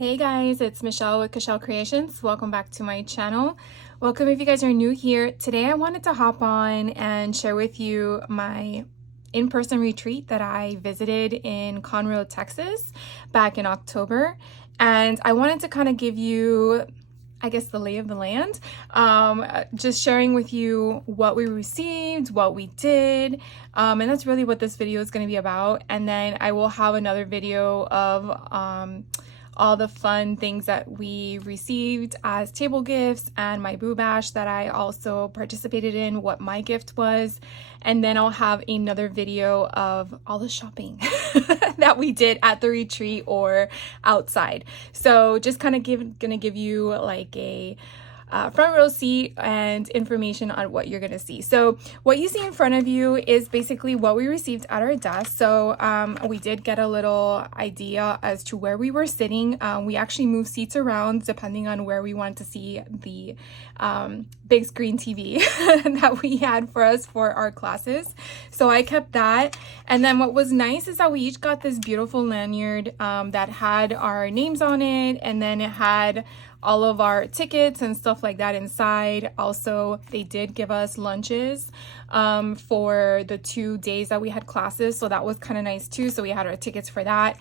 Hey guys, it's Michelle with Michelle Creations. Welcome back to my channel. Welcome if you guys are new here. Today I wanted to hop on and share with you my in-person retreat that I visited in Conroe, Texas back in October. And I wanted to kind of give you, I guess, the lay of the land, just sharing with you what we received, what we did, and that's really what this video is going to be about. And then I will have another video of all the fun things that we received as table gifts and my boo bash that I also participated in, what my gift was. And then I'll have another video of all the shopping that we did at the retreat or outside. So just kind of gonna give you like a front row seat and information on what you're gonna see. So what you see in front of you is basically what we received at our desk. So we did get a little idea as to where we were sitting. We actually moved seats around depending on where we wanted to see the big screen TV that we had for us for our classes. So I kept that. And then what was nice is that we each got this beautiful lanyard that had our names on it, and then it had all of our tickets and stuff like that inside. Also, they did give us lunches for the 2 days that we had classes, so that was kind of nice too. So we had our tickets for that.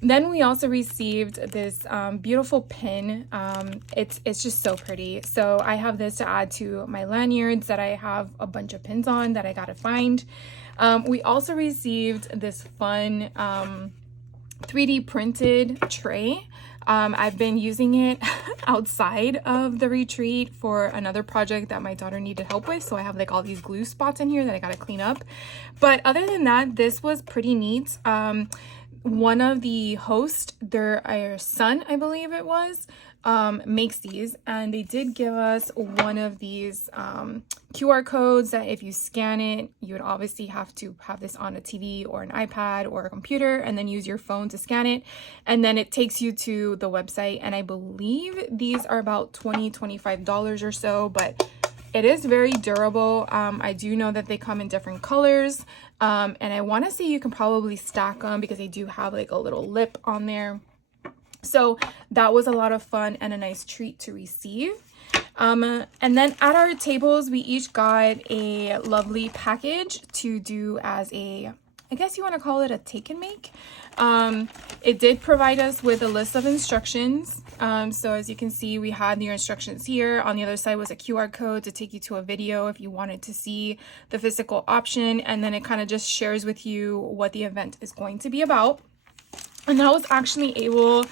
Then we also received this beautiful pin. It's just so pretty. So I have this to add to my lanyards that I have a bunch of pins on that I gotta find. We also received this fun 3D printed tray. I've been using it outside of the retreat for another project that my daughter needed help with. So I have like all these glue spots in here that I gotta clean up. But other than that, this was pretty neat. One of the hosts, their son, I believe it was, makes these, and they did give us one of these QR codes that if you scan it, you would obviously have to have this on a TV or an iPad or a computer and then use your phone to scan it, and then it takes you to the website. And I believe these are about $25 or so, but it is very durable. I do know that they come in different colors, and I want to say you can probably stack them because they do have like a little lip on there. So that was a lot of fun and a nice treat to receive. And then at our tables, we each got a lovely package to do as a, I guess you want to call it a take and make. It did provide us with a list of instructions. So as you can see, we had your instructions here. On the other side was a QR code to take you to a video if you wanted to see the physical option. And then it kind of just shares with you what the event is going to be about. And I was actually able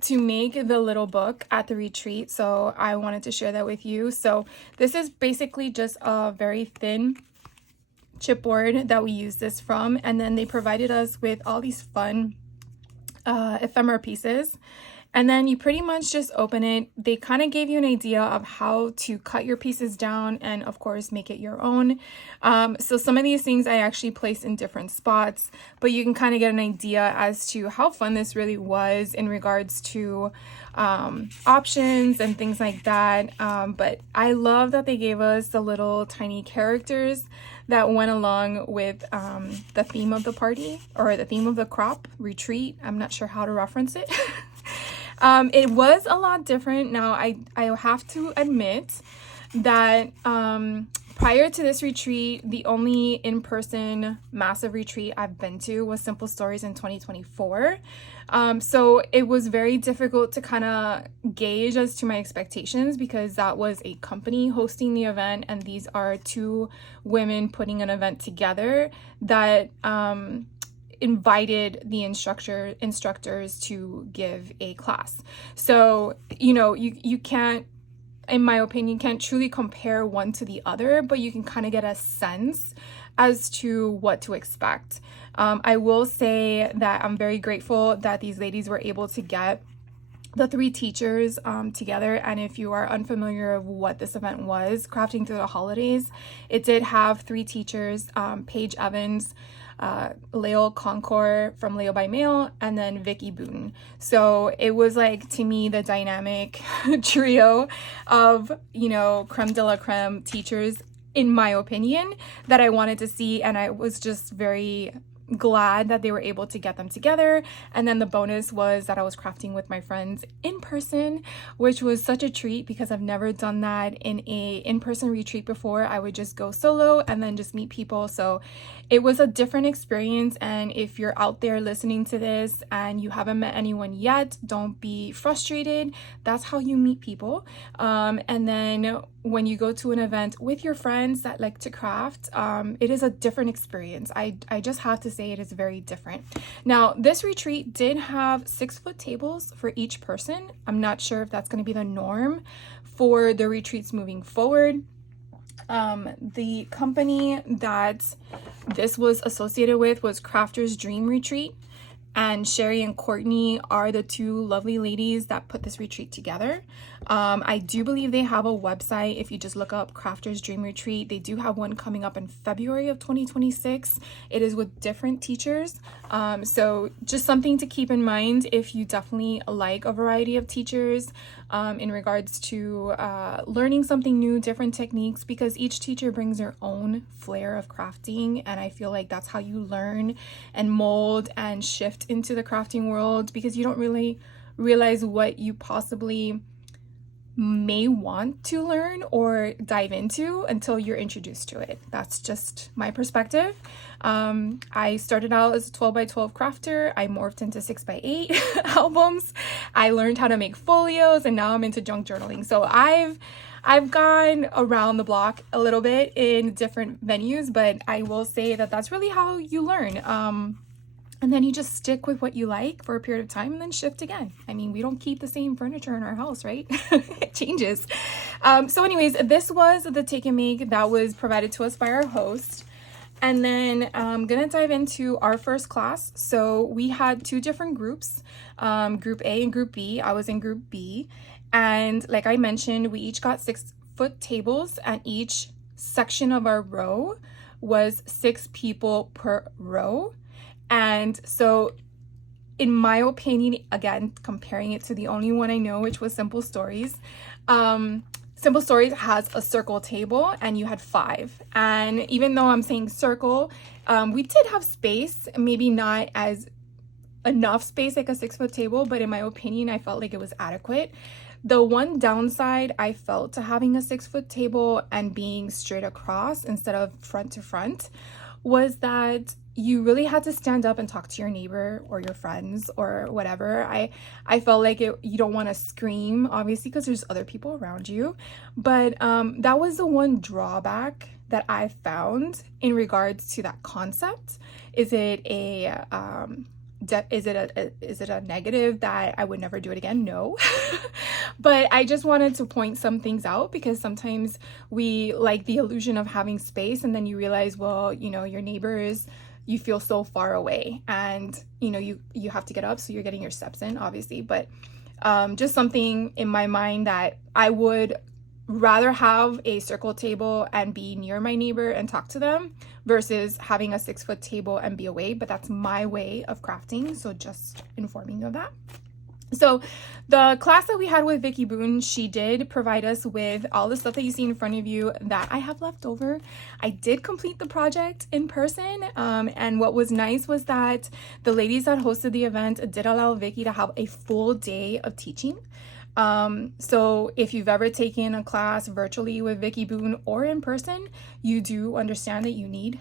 to make the little book at the retreat. So I wanted to share that with you. So this is basically just a very thin chipboard that we use this from, and then they provided us with all these fun ephemera pieces, and then you pretty much just open it. They kind of gave you an idea of how to cut your pieces down and of course make it your own. So some of these things I actually placed in different spots, but you can kind of get an idea as to how fun this really was in regards to options and things like that. But I love that they gave us the little tiny characters that went along with the theme of the party, or the theme of the crop retreat. I'm not sure how to reference it. It was a lot different. Now, I have to admit that prior to this retreat, the only in-person massive retreat I've been to was Simple Stories in 2024. So it was very difficult to kind of gauge as to my expectations because that was a company hosting the event, and these are two women putting an event together that invited the instructors to give a class. So, you know, you can't, in my opinion, can't truly compare one to the other, but you can kind of get a sense as to what to expect. I will say that I'm very grateful that these ladies were able to get the three teachers together. And if you are unfamiliar of what this event was, Crafting Through the Holidays, it did have three teachers, Paige Evans, Layle Koncar from Layle by Mail, and then Vicki Boutin. So it was like, to me, the dynamic trio of, you know, creme de la creme teachers, in my opinion, that I wanted to see. And I was just very glad that they were able to get them together. And then the bonus was that I was crafting with my friends in person, which was such a treat because I've never done that in a in-person retreat before. I would just go solo and then just meet people. So it was a different experience. And if you're out there listening to this and you haven't met anyone yet, don't be frustrated. That's how you meet people. And then when you go to an event with your friends that like to craft, it is a different experience. I just have to say it is very different. Now, this retreat did have 6-foot tables for each person. I'm not sure if that's going to be the norm for the retreats moving forward. The company that this was associated with was Crafter's Dream Retreat, and Sherry and Courtney are the two lovely ladies that put this retreat together. I do believe they have a website. If you just look up Crafter's Dream Retreat, they do have one coming up in February of 2026. It is with different teachers. So just something to keep in mind if you definitely like a variety of teachers in regards to learning something new, different techniques, because each teacher brings their own flair of crafting. And I feel like that's how you learn and mold and shift into the crafting world, because you don't really realize what you possibly may want to learn or dive into until you're introduced to it. That's just my perspective. I started out as a 12 by 12 crafter. I morphed into 6 by 8 albums. I learned how to make folios, and now I'm into junk journaling. So I've gone around the block a little bit in different venues, but I will say that that's really how you learn. And then you just stick with what you like for a period of time and then shift again. I mean, we don't keep the same furniture in our house, right? It changes. So anyways, this was the take and make that was provided to us by our host. And then I'm gonna dive into our first class. So we had 2 different groups, Group A and Group B. I was in Group B. And like I mentioned, we each got 6-foot tables, and each section of our row was 6 people per row. And so in my opinion, again, comparing it to the only one I know, which was Simple Stories, Simple Stories has a circle table and you had 5. And even though I'm saying circle, we did have space, maybe not as enough space like a 6-foot table, but in my opinion, I felt like it was adequate. The one downside I felt to having a 6-foot table and being straight across instead of front to front was that you really had to stand up and talk to your neighbor or your friends or whatever. I felt like you don't want to scream, obviously, because there's other people around you. But that was the one drawback that I found in regards to that concept. Is it a negative that I would never do it again? No. But I just wanted to point some things out, because sometimes we like the illusion of having space, and then you realize, well, you know, your neighbors, you feel so far away, and you know, you have to get up, so you're getting your steps in, obviously. But just something in my mind that I would rather have a circle table and be near my neighbor and talk to them versus having a 6-foot table and be away. But that's my way of crafting, so just informing you of that. So the class that we had with Vicki Boutin, she did provide us with all the stuff that you see in front of you that I have left over. I did complete the project in person, and what was nice was that the ladies that hosted the event did allow Vicki to have a full day of teaching. So if you've ever taken a class virtually with Vicki Boutin or in person, you do understand that you need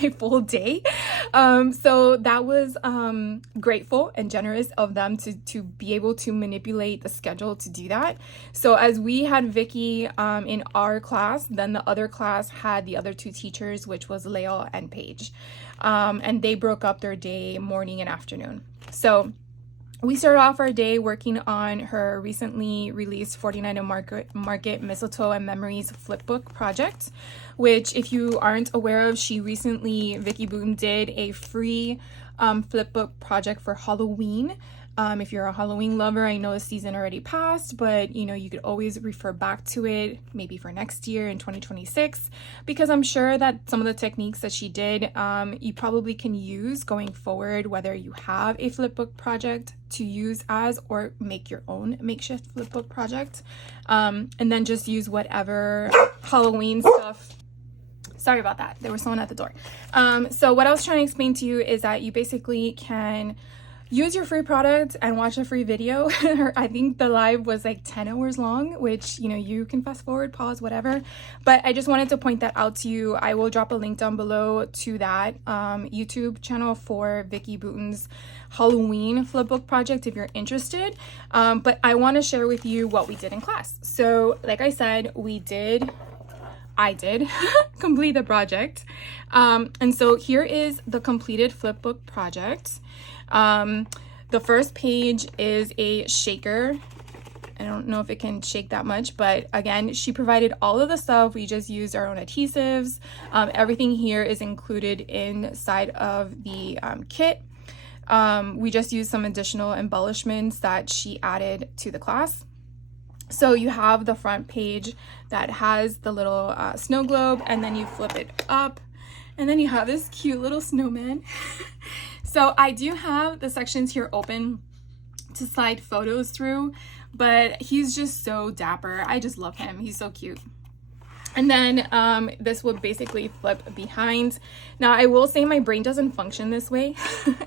a full day. So that was grateful and generous of them to be able to manipulate the schedule to do that. So as we had Vicki in our class, then the other class had the other 2 teachers, which was Layle and Paige. And they broke up their day morning and afternoon. So we started off our day working on her recently released 49 and Market Mistletoe and Memories flipbook project, which, if you aren't aware of, Vicki Boutin did a free flipbook project for Halloween. If you're a Halloween lover, I know the season already passed, but you know, you could always refer back to it maybe for next year in 2026, because I'm sure that some of the techniques that she did, you probably can use going forward, whether you have a flipbook project to use as or make your own makeshift flipbook project, and then just use whatever Halloween stuff. Sorry about that. There was someone at the door. So what I was trying to explain to you is that you basically can use your free product and watch a free video. I think the live was like 10 hours long, which, you know, you can fast forward, pause, whatever. But I just wanted to point that out to you. I will drop a link down below to that YouTube channel for Vicki Boutin's Halloween flipbook project if you're interested. But I want to share with you what we did in class. So like I said, I did complete the project. And so here is the completed flipbook project. The first page is a shaker. I don't know if it can shake that much, but again, she provided all of the stuff. We just used our own adhesives. Everything here is included inside of the kit. We just used some additional embellishments that she added to the class. So you have the front page that has the little snow globe, and then you flip it up, and then you have this cute little snowman. So I do have the sections here open to slide photos through, but he's just so dapper. I just love him. He's so cute. And then this will basically flip behind. Now I will say my brain doesn't function this way.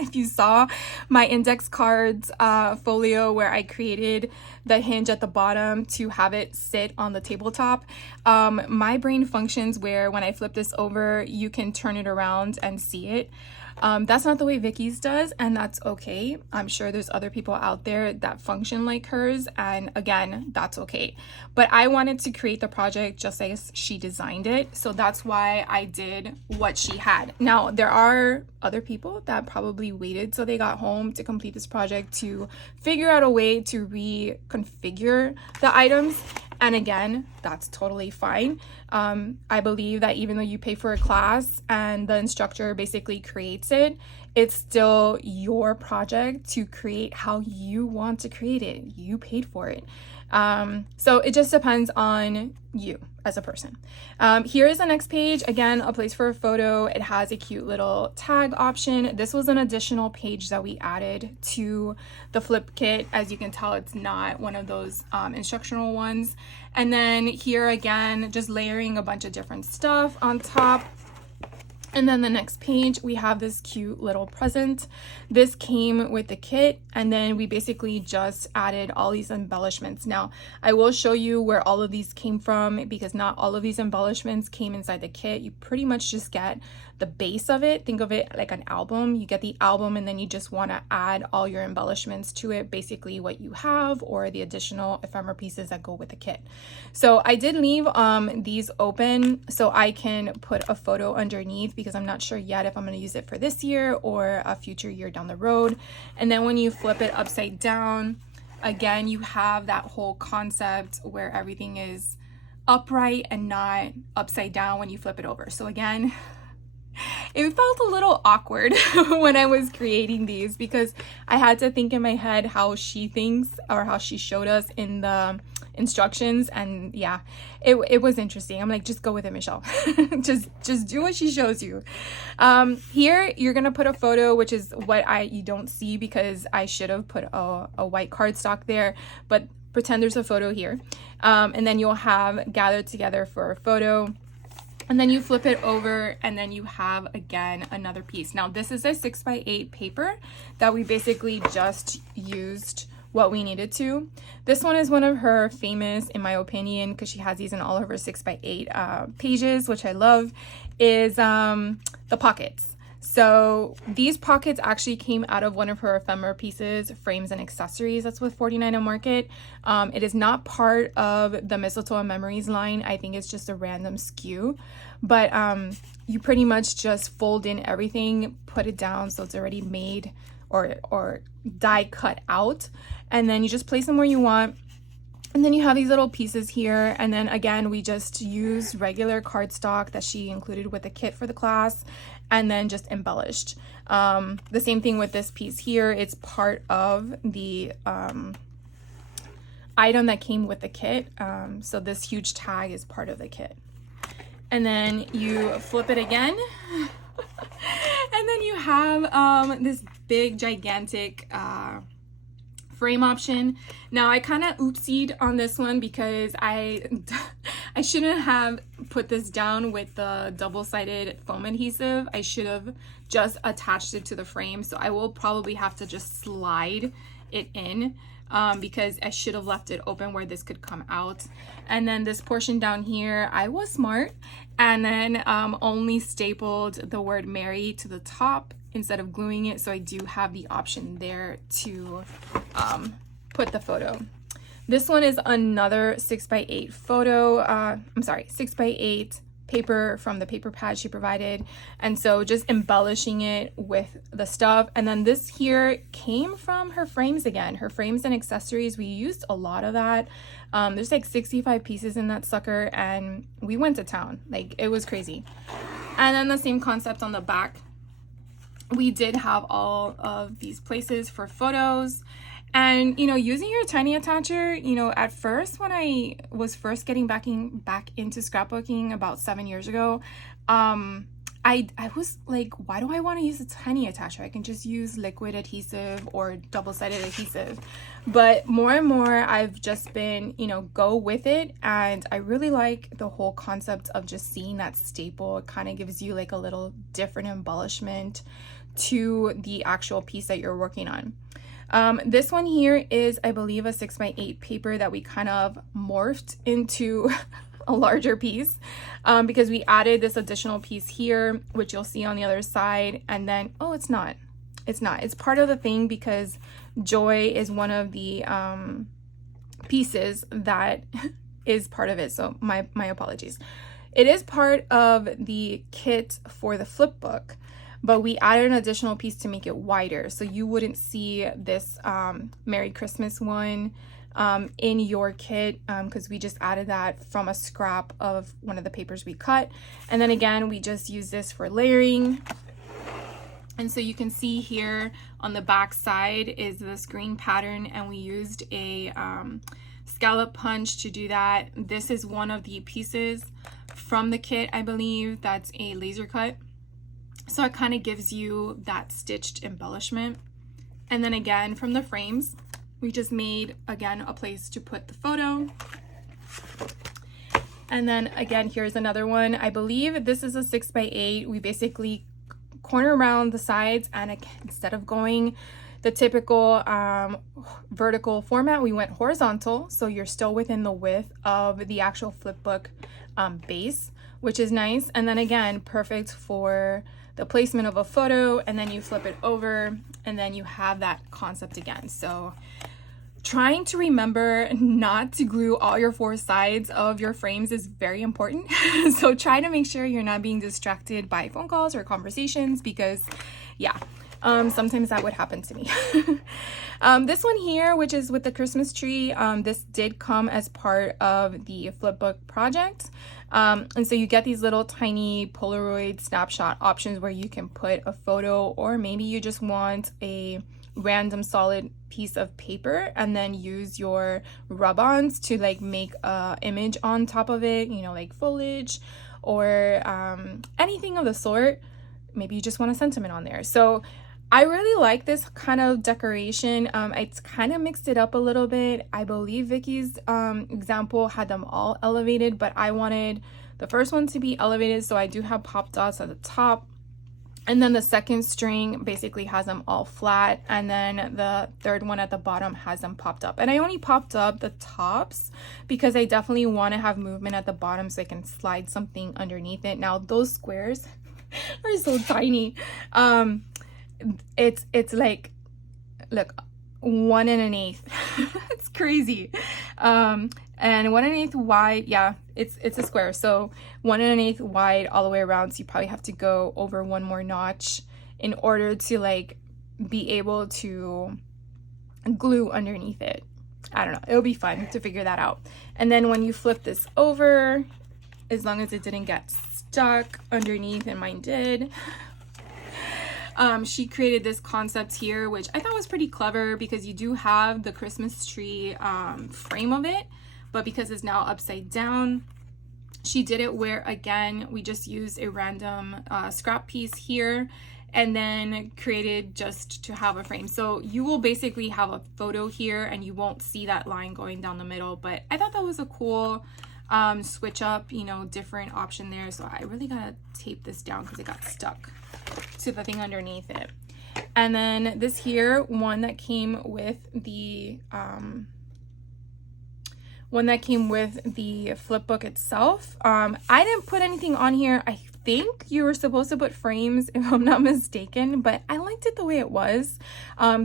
If you saw my index cards folio where I created the hinge at the bottom to have it sit on the tabletop, my brain functions where when I flip this over, you can turn it around and see it. That's not the way Vicki's does, and that's okay. I'm sure there's other people out there that function like hers, and again, that's okay. But I wanted to create the project just as she designed it, so that's why I did what she had. Now, there are other people that probably waited till they got home to complete this project to figure out a way to reconfigure the items. And again, that's totally fine. I believe that even though you pay for a class and the instructor basically creates it, it's still your project to create how you want to create it. You paid for it. So it just depends on you as a person. Here is the next page. Again, a place for a photo. It has a cute little tag option. This was an additional page that we added to the flip kit. As you can tell, it's not one of those instructional ones. And then here again, just layering a bunch of different stuff on top. And then the next page, we have this cute little present. This came with the kit, and then we basically just added all these embellishments. Now, I will show you where all of these came from because not all of these embellishments came inside the kit. You pretty much just get the base of it. Think of it like an album. You get the album, and then you just want to add all your embellishments to it, basically what you have or the additional ephemera pieces that go with the kit. So I did leave these open so I can put a photo underneath because I'm not sure yet if I'm going to use it for this year or a future year down the road. And then when you flip it upside down, again, you have that whole concept where everything is upright and not upside down when you flip it over. So again, it felt a little awkward when I was creating these because I had to think in my head how she thinks or how she showed us in the instructions, and yeah, it was interesting. I'm like, just go with it, Michelle. just do what she shows you. Here you're gonna put a photo, which is what you don't see because I should have put a white cardstock there, but pretend there's a photo here. And then you'll have gathered together for a photo. And then you flip it over, and then you have again another piece. Now this is a 6x8 paper that we basically just used what we needed to. This one is one of her famous, in my opinion, because she has these in all of her 6x8 pages, which I love, is the pockets. So these pockets actually came out of one of her ephemera pieces, Frames and Accessories. That's with 49 on Market. It is not part of the Mistletoe and Memories line. I think it's just a random SKU. But you pretty much just fold in everything, put it down so it's already made or die cut out. And then you just place them where you want. And then you have these little pieces here. And then again, we just used regular cardstock that she included with the kit for the class and then just embellished. The same thing with this piece here. It's part of the item that came with the kit. So this huge tag is part of the kit. And then you flip it again. And then you have this big, gigantic frame option. Now I kind of oopsied on this one because I I shouldn't have put this down with the double-sided foam adhesive. I should have just attached it to the frame. So I will probably have to just slide it in because I should have left it open where this could come out. And then this portion down here, I was smart and then only stapled the word Mary to the top instead of gluing it. So I do have the option there to put the photo. This one is another 6x8 photo, 6x8 paper from the paper pad she provided. And so just embellishing it with the stuff. And then this here came from her frames again, her frames and accessories. We used a lot of that. There's like 65 pieces in that sucker and we went to town. Like, it was crazy. And then the same concept on the back. We did have all of these places for photos. And, you know, using your tiny attacher, you know, at first when I was first getting back into scrapbooking about 7 years ago, I was like, why do I want to use a tiny attacher? I can just use liquid adhesive or double-sided adhesive. But more and more, I've just been, you know, go with it. And I really like the whole concept of just seeing that staple. It kind of gives you like a little different embellishment to the actual piece that you're working on. This one here is, I believe, a 6x8 paper that we kind of morphed into a larger piece because we added this additional piece here, which you'll see on the other side. And then, oh, it's not. It's part of the thing because Joy is one of the pieces that is part of it. So my apologies. It is part of the kit for the flip book, but we added an additional piece to make it wider. So you wouldn't see this Merry Christmas one in your kit because we just added that from a scrap of one of the papers we cut. And then again, we just use this for layering. And so you can see here on the back side is this green pattern, and we used a scallop punch to do that. This is one of the pieces from the kit, I believe, that's a laser cut. So it kind of gives you that stitched embellishment. And then again, from the frames, we just made, again, a place to put the photo. And then again, here's another one. I believe this is a 6x8. We basically corner around the sides, and instead of going the typical vertical format, we went horizontal. So you're still within the width of the actual flip book base, which is nice. And then again, perfect for the placement of a photo, and then you flip it over and then you have that concept again. So trying to remember not to glue all your four sides of your frames is very important. So try to make sure you're not being distracted by phone calls or conversations because yeah, sometimes that would happen to me. This one here, which is with the Christmas tree, this did come as part of the flipbook project. And so you get these little tiny Polaroid snapshot options where you can put a photo, or maybe you just want a random solid piece of paper and then use your rub-ons to like make a image on top of it, you know, like foliage or anything of the sort. Maybe you just want a sentiment on there. So I really like this kind of decoration. It's kind of mixed it up a little bit. I believe Vicky's example had them all elevated, but I wanted the first one to be elevated, so I do have pop dots at the top. And then the second string basically has them all flat, and then the third one at the bottom has them popped up. And I only popped up the tops because I definitely want to have movement at the bottom so I can slide something underneath it. Now those squares are so tiny. It's like, look, 1 1/8. It's crazy. And 1 1/8 wide. Yeah, it's a square. So 1 1/8 wide all the way around. So you probably have to go over one more notch in order to like be able to glue underneath it. I don't know. It'll be fun to figure that out. And then when you flip this over, as long as it didn't get stuck underneath, and mine did, she created this concept here, which I thought was pretty clever because you do have the Christmas tree frame of it, but because it's now upside down, she did it where, again, we just used a random scrap piece here and then created just to have a frame. So you will basically have a photo here and you won't see that line going down the middle, but I thought that was a cool switch up, you know, different option there. So I really gotta tape this down because it got stuck to the thing underneath it. And then this here, one that came with the flip book itself. I didn't put anything on here. I think you were supposed to put frames, if I'm not mistaken, but I liked it the way it was.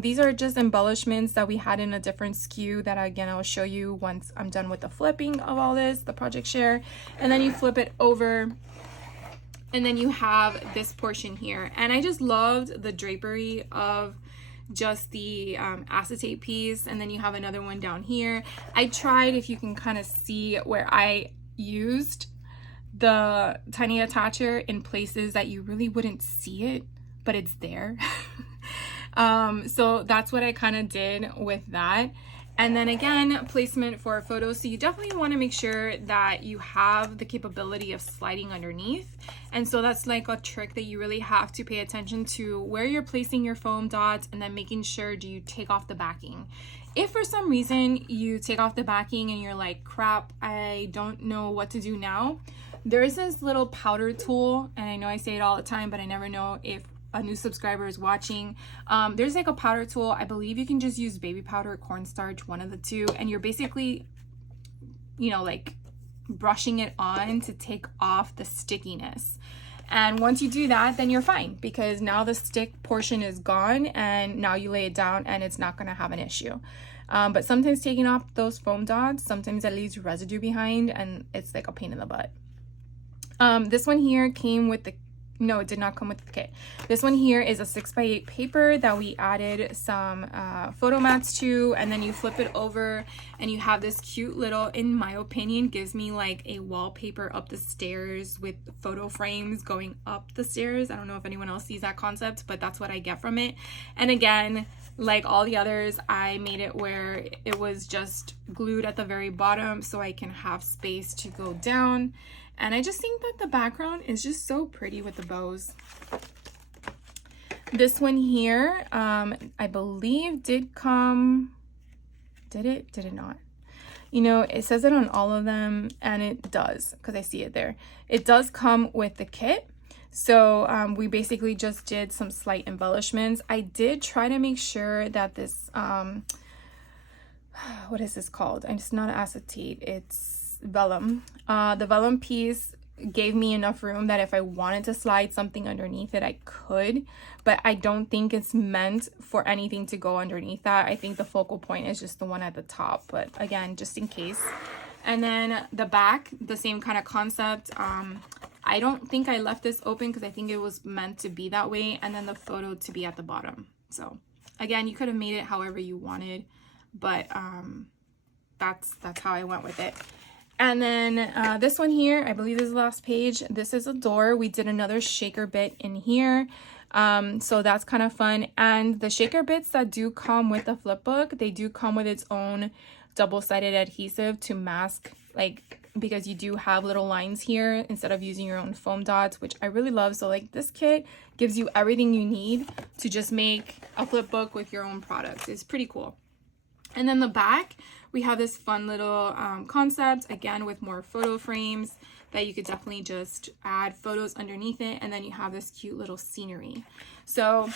These are just embellishments that we had in a different SKU that, again, I'll show you once I'm done with the flipping of all this, the project share. And then you flip it over, and then you have this portion here. And I just loved the drapery of just the acetate piece, and then you have another one down here. I tried, if you can kind of see where I used the tiny attacher in places that you really wouldn't see it, but it's there. So that's what I kind of did with that. And then again, placement for photos. So you definitely want to make sure that you have the capability of sliding underneath. And so that's like a trick that you really have to pay attention to, where you're placing your foam dots, and then making sure, do you take off the backing? If for some reason you take off the backing and you're like, crap, I don't know what to do now, there's this little powder tool, and I know I say it all the time, but I never know if a new subscriber is watching. There's like a powder tool. I believe you can just use baby powder or cornstarch, one of the two, and you're basically, you know, like brushing it on to take off the stickiness. And once you do that, then you're fine, because now the stick portion is gone, and now you lay it down and it's not going to have an issue. But sometimes taking off those foam dots, sometimes that leaves residue behind, and it's like a pain in the butt. This one here came with the, no, it did not come with the kit. This one here is a 6x8 paper that we added some photo mats to, and then you flip it over and you have this cute little, in my opinion, gives me like a wallpaper up the stairs with photo frames going up the stairs. I don't know if anyone else sees that concept, but that's what I get from it. And again, like all the others, I made it where it was just glued at the very bottom so I can have space to go down. And I just think that the background is just so pretty with the bows. This one here, I believe did come, did it not? You know, it says it on all of them, and it does, because I see it there. It does come with the kit. So we basically just did some slight embellishments. I did try to make sure that this, what is this called? It's not acetate, it's vellum. The vellum piece gave me enough room that if I wanted to slide something underneath it, I could, but I don't think it's meant for anything to go underneath that. I think the focal point is just the one at the top, but again, just in case. And then the back, the same kind of concept. I don't think I left this open because I think it was meant to be that way, and then the photo to be at the bottom. So again, you could have made it however you wanted, but that's how I went with it. And then this one here, I believe this is the last page. This is a door. We did another shaker bit in here. So that's kind of fun. And the shaker bits that do come with the flip book, they do come with its own double-sided adhesive to mask, like, because you do have little lines here instead of using your own foam dots, which I really love. So like this kit gives you everything you need to just make a flip book with your own products. It's pretty cool. And then the back, we have this fun little concept, again, with more photo frames that you could definitely just add photos underneath it. And then you have this cute little scenery. So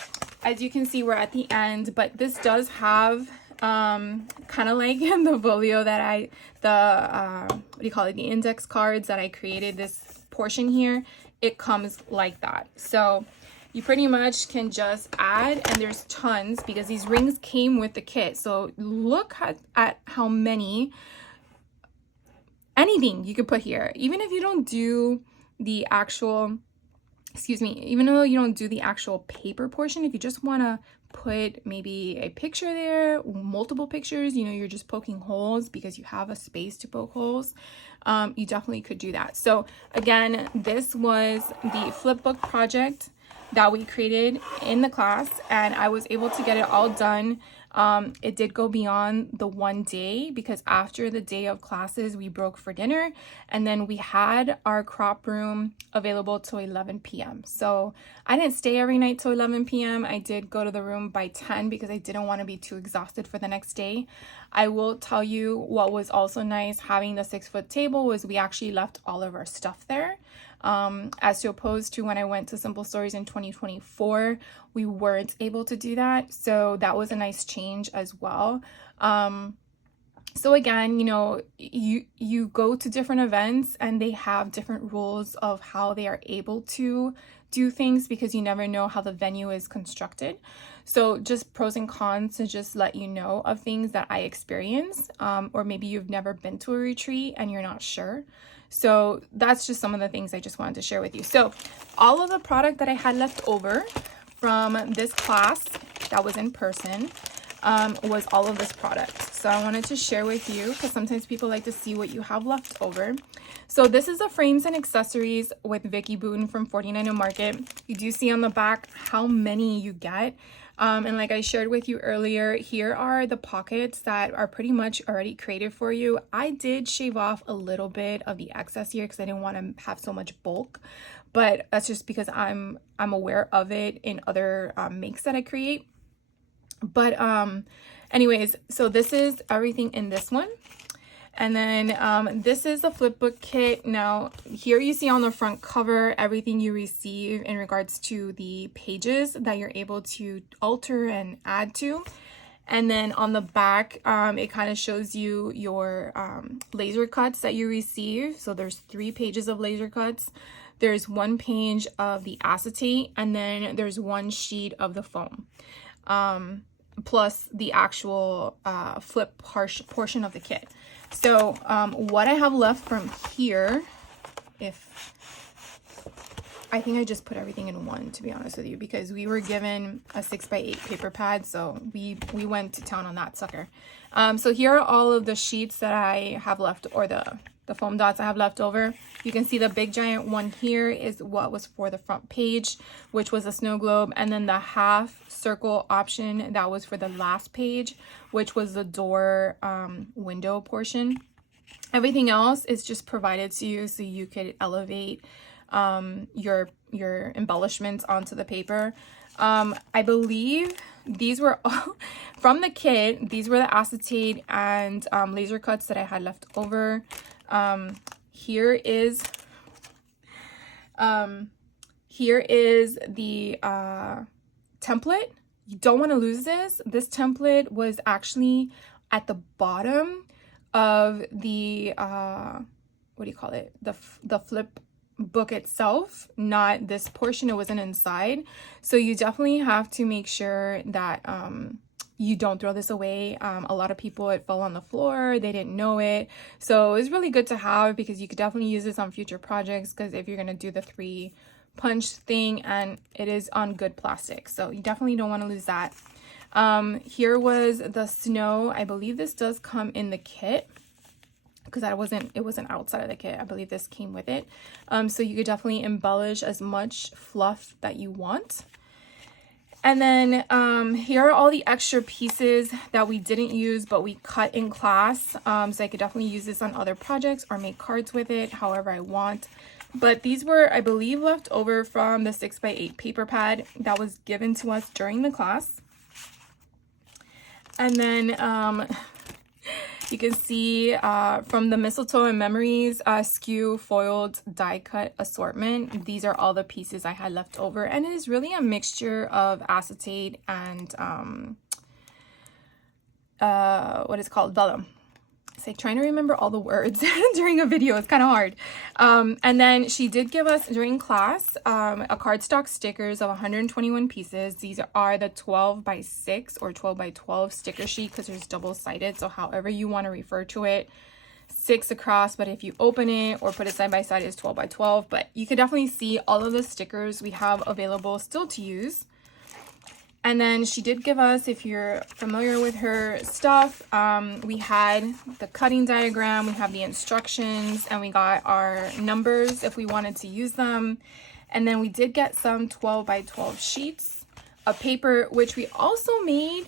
as you can see, we're at the end, but this does have kind of like in the folio that what do you call it? The index cards that I created, this portion here, it comes like that. So you pretty much can just add, and there's tons because these rings came with the kit. So look at how many, anything you could put here. Even if you don't do the actual, even though you don't do the actual paper portion, if you just want to put maybe a picture there, multiple pictures, you know, you're just poking holes because you have a space to poke holes, you definitely could do that. So again, this was the flipbook project that we created in the class, and I was able to get it all done It did go beyond the one day because after the day of classes, we broke for dinner, and then we had our crop room available till 11 p.m. So I didn't stay every night till 11 p.m. I did go to the room by 10 because I didn't want to be too exhausted for the next day. I will tell you what was also nice having the 6-foot table was we actually left all of our stuff there. As to opposed to when I went to Simple Stories in 2024, we weren't able to do that. So that was a nice change as well. So again, you know, you go to different events and they have different rules of how they are able to do things because you never know how the venue is constructed. So just pros and cons to just let you know of things that I experienced, or maybe you've never been to a retreat and you're not sure. So that's just some of the things I just wanted to share with you. So all of the product that I had left over from this class that was in person was all of this product. So I wanted to share with you because sometimes people like to see what you have left over. So this is the frames and accessories with Vicki Boutin from 49 Market. You do see on the back how many you get. And like I shared with you earlier, here are the pockets that are pretty much already created for you. I did shave off a little bit of the excess here because I didn't want to have so much bulk, but that's just because I'm aware of it in other makes that I create. But anyways, so this is everything in this one. And then this is the flip book kit. Now here you see on the front cover everything you receive in regards to the pages that you're able to alter and add to. And then on the back, it kind of shows you your laser cuts that you receive. So there's 3 pages of laser cuts. There's 1 page of the acetate, and then there's 1 sheet of the foam. Plus the actual flip portion of the kit. So what I have left from here, I think I just put everything in one, to be honest with you, because we were given a 6x8 paper pad, so we went to town on that sucker. So here are all of the sheets that I have left, or the foam dots I have left over. You can see the big giant one here is what was for the front page, which was a snow globe, and then the half circle option that was for the last page, which was the door window portion. Everything else is just provided to you so you could elevate your embellishments onto the paper. I believe these were all from the kit. These were the acetate and laser cuts that I had left over. Here is the template. You don't want to lose this. This template was actually at the bottom of the what do you call it, the flip book itself, not this portion. It wasn't inside, so you definitely have to make sure that you don't throw this away. A lot of people, it fell on the floor, they didn't know it, so it's really good to have because you could definitely use this on future projects, because if you're going to do the 3 punch thing, and it is on good plastic, so you definitely don't want to lose that. Here was the snow. I believe this does come in the kit, because it wasn't outside of the kit. I believe this came with it. So you could definitely embellish as much fluff that you want. And then here are all the extra pieces that we didn't use but we cut in class. So I could definitely use this on other projects or make cards with it however I want. But these were, I believe, left over from the 6x8 paper pad that was given to us during the class. And then you can see from the Mistletoe and Memories skew foiled die cut assortment. These are all the pieces I had left over, and it is really a mixture of acetate and what is called vellum. It's like trying to remember all the words during a video is kind of hard. And then she did give us during class a cardstock stickers of 121 pieces. These are the 12x6 or 12x12 sticker sheet, because there's double-sided, so however you want to refer to it, 6 across, but if you open it or put it side by side, it's 12x12. But you can definitely see all of the stickers we have available still to use. And then she did give us, if you're familiar with her stuff, we had the cutting diagram, we have the instructions, and we got our numbers if we wanted to use them. And then we did get some 12x12 sheets of paper, which we also made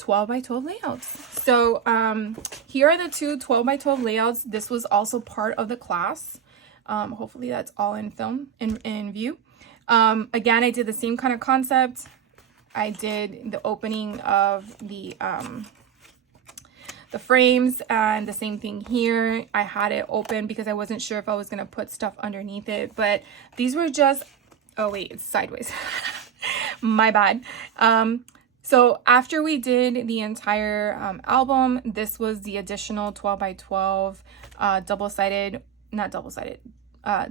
12 by 12 layouts. So here are the two 12 by 12 layouts. This was also part of the class. Hopefully that's all in film, in view. Again, I did the same kind of concept. I did the opening of the frames, and the same thing here. I had it open because I wasn't sure if I was going to put stuff underneath it, but these were just, oh wait, it's sideways. My bad. So after we did the entire album, this was the additional 12 by 12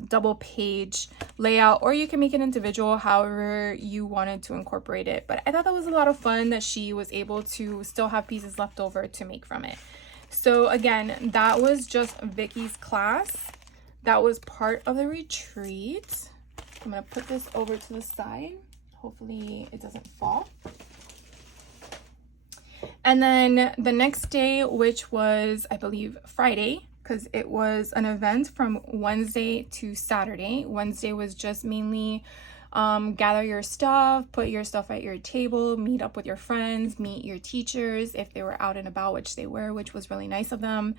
double page layout, or you can make it individual however you wanted to incorporate it. But I thought that was a lot of fun that she was able to still have pieces left over to make from it. So again, that was just Vicky's class. That was part of the retreat. I'm gonna put this over to the side. Hopefully it doesn't fall. And then the next day, which was, I believe, Friday, because it was an event from Wednesday to Saturday. Wednesday was just mainly gather your stuff, put your stuff at your table, meet up with your friends, meet your teachers if they were out and about, which they were, which was really nice of them.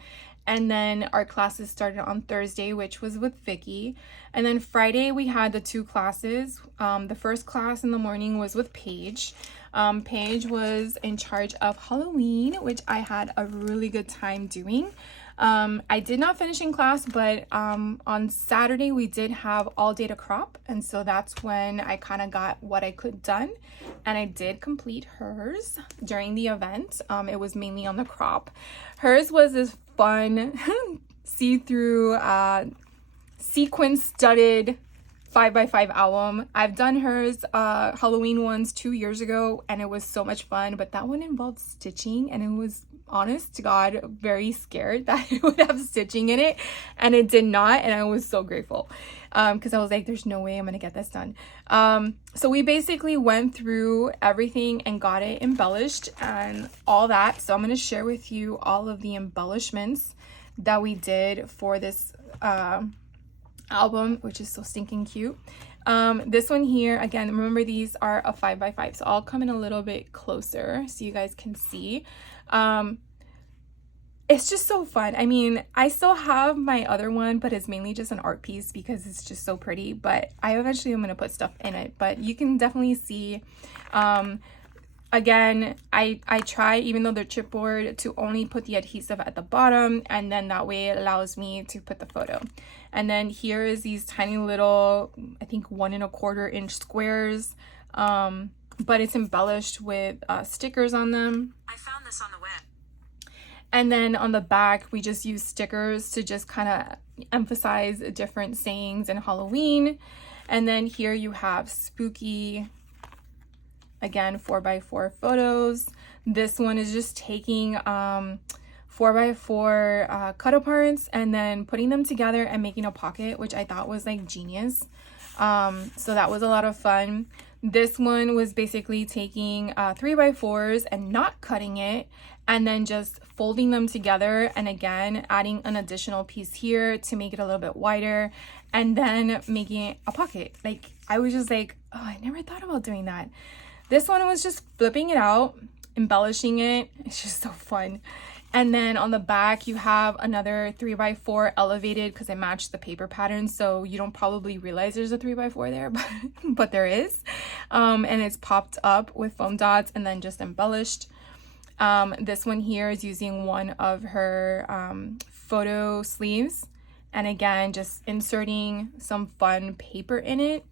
And then our classes started on Thursday, which was with Vicki. And then Friday we had the two classes. The first class in the morning was with Paige. Paige was in charge of Halloween, which I had a really good time doing. I did not finish in class, but on Saturday we did have all day to crop, and so that's when I kind of got what I could done, and I did complete hers during the event. It was mainly on the crop. Hers was this fun see-through sequin studded 5x5 album. I've done hers Halloween ones 2 years ago, and it was so much fun, but that one involved stitching, and it was, honest to God, very scared that it would have stitching in it, and it did not, and I was so grateful because I was like, there's no way I'm gonna get this done. So we basically went through everything and got it embellished and all that. So I'm gonna share with you all of the embellishments that we did for this album, which is so stinking cute. This one here, again, remember these are a 5x5, so I'll come in a little bit closer so you guys can see. It's just so fun. I mean, I still have my other one, but it's mainly just an art piece because it's just so pretty, but I eventually am going to put stuff in it. But you can definitely see, again, I try, even though they're chipboard, to only put the adhesive at the bottom, and then that way it allows me to put the photo. And then here is these tiny little, I think 1 1/4 inch squares, but it's embellished with stickers on them. I found this on the web. And then on the back, we just use stickers to just kind of emphasize different sayings in Halloween. And then here you have spooky, again, 4x4 photos. This one is just taking 4x4 cut aparts and then putting them together and making a pocket, which I thought was like genius. So that was a lot of fun. This one was basically taking 3x4s and not cutting it, and then just folding them together, and again adding an additional piece here to make it a little bit wider, and then making it a pocket. Like, I was just like, oh, I never thought about doing that. This one was just flipping it out, embellishing it. It's just so fun. And then on the back you have another 3x4 elevated because I matched the paper pattern, so you don't probably realize there's a 3x4 there, but there is. And it's popped up with foam dots and then just embellished. This one here is using one of her photo sleeves, and again just inserting some fun paper in it.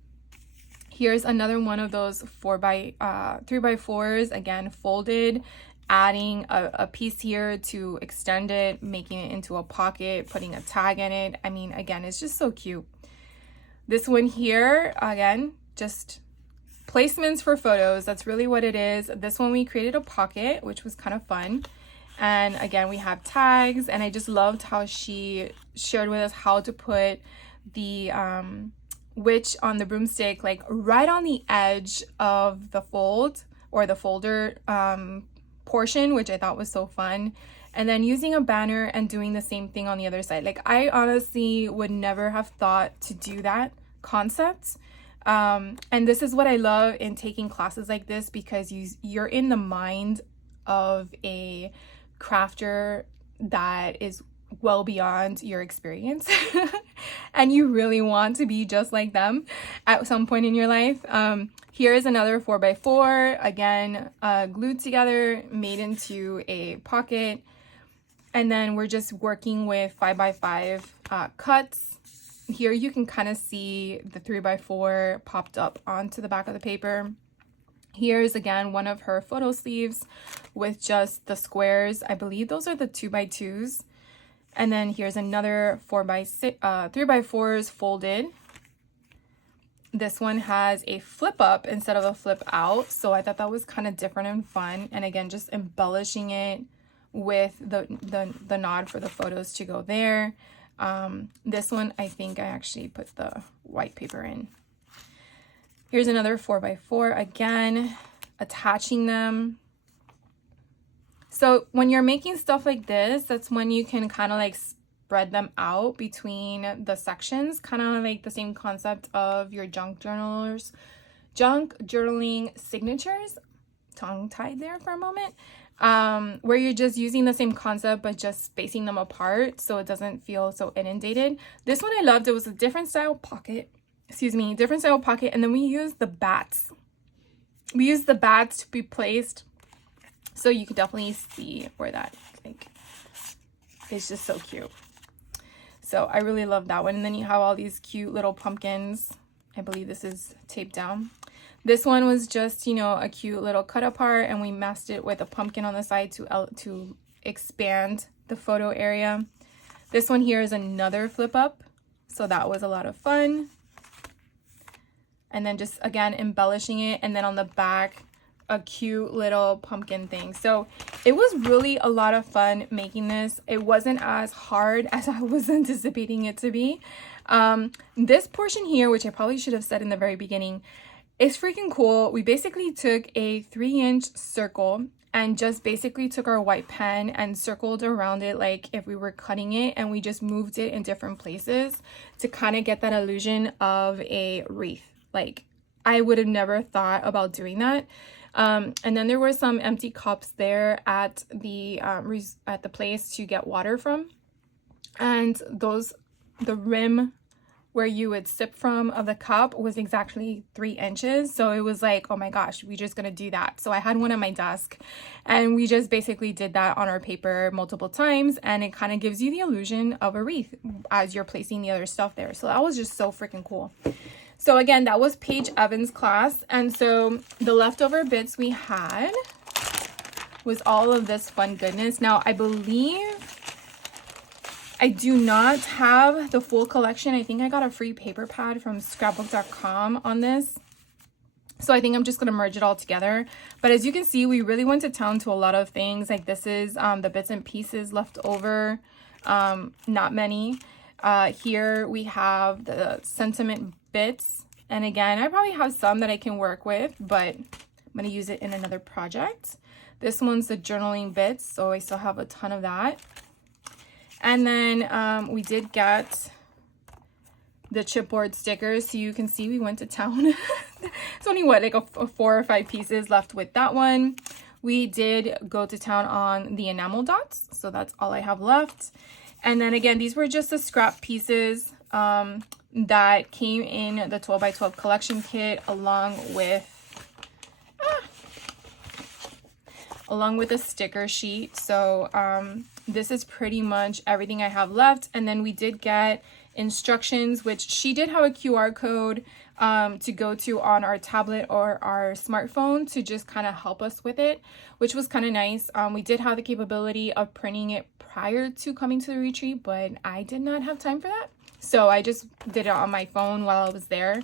Here's another one of those 3x4s, again folded, adding a piece here to extend it, making it into a pocket, putting a tag in it. I mean, again, it's just so cute. This one here, again, just placements for photos. That's really what it is. This one we created a pocket, which was kind of fun. And again, we have tags, and I just loved how she shared with us how to put the witch on the broomstick, like right on the edge of the fold or the folder portion, which I thought was so fun. And then using a banner and doing the same thing on the other side. Like, I honestly would never have thought to do that concept. And this is what I love in taking classes like this, because you're in the mind of a crafter that is well beyond your experience and you really want to be just like them at some point in your life. Here is another 4x4, again, glued together, made into a pocket. And then we're just working with 5x5 cuts. Here you can kind of see the 3x4 popped up onto the back of the paper. Here's again one of her photo sleeves with just the squares. I believe those are the 2x2s. And then here's another 3x4s folded. This one has a flip up instead of a flip out. So I thought that was kind of different and fun. And again, just embellishing it with the nod for the photos to go there. This one, I think I actually put the white paper in. Here's another 4x4, again, attaching them. So when you're making stuff like this, that's when you can kind of like spread them out between the sections, kind of like the same concept of your junk journaling signatures. Tongue-tied there for a moment. Where you're just using the same concept but just spacing them apart so it doesn't feel so inundated. This one I loved. It was a different style pocket. Different style pocket. And then we used the bats. We used the bats to be placed. So you could definitely see where that, like, it's just so cute. So I really love that one. And then you have all these cute little pumpkins. I believe this is taped down. This one was just, you know, a cute little cut apart, and we masked it with a pumpkin on the side to expand the photo area. This one here is another flip up. So that was a lot of fun. And then just, again, embellishing it. And then on the back, a cute little pumpkin thing. So it was really a lot of fun making this. It wasn't as hard as I was anticipating it to be. This portion here, which I probably should have said in the very beginning, is freaking cool. We basically took a 3-inch circle and just basically took our white pen and circled around it like if we were cutting it, and we just moved it in different places to kind of get that illusion of a wreath. Like, I would have never thought about doing that. And then there were some empty cups there at the place to get water from, and the rim where you would sip from of the cup was exactly 3 inches. So it was like, oh my gosh, we're just gonna do that. So I had one at my desk, and we just basically did that on our paper multiple times, and it kind of gives you the illusion of a wreath as you're placing the other stuff there. So that was just so freaking cool. So again, that was Paige Evans' class. And so the leftover bits we had was all of this fun goodness. Now, I believe I do not have the full collection. I think I got a free paper pad from scrapbook.com on this. So I think I'm just going to merge it all together. But as you can see, we really went to town to a lot of things. Like this is the bits and pieces left over. Not many. Here we have the sentiment bits. And again, I probably have some that I can work with, but I'm going to use it in another project. This one's the journaling bits, so I still have a ton of that. And then we did get the chipboard stickers, so you can see we went to town. It's only what, like a 4 or 5 pieces left with that one. We did go to town on the enamel dots, so that's all I have left. And then again, these were just the scrap pieces that came in the 12x12 collection kit along with a sticker sheet. So this is pretty much everything I have left. And then we did get instructions, which she did have a QR code to go to on our tablet or our smartphone to just kind of help us with it, which was kind of nice. We did have the capability of printing it prior to coming to the retreat, but I did not have time for that. So I just did it on my phone while I was there.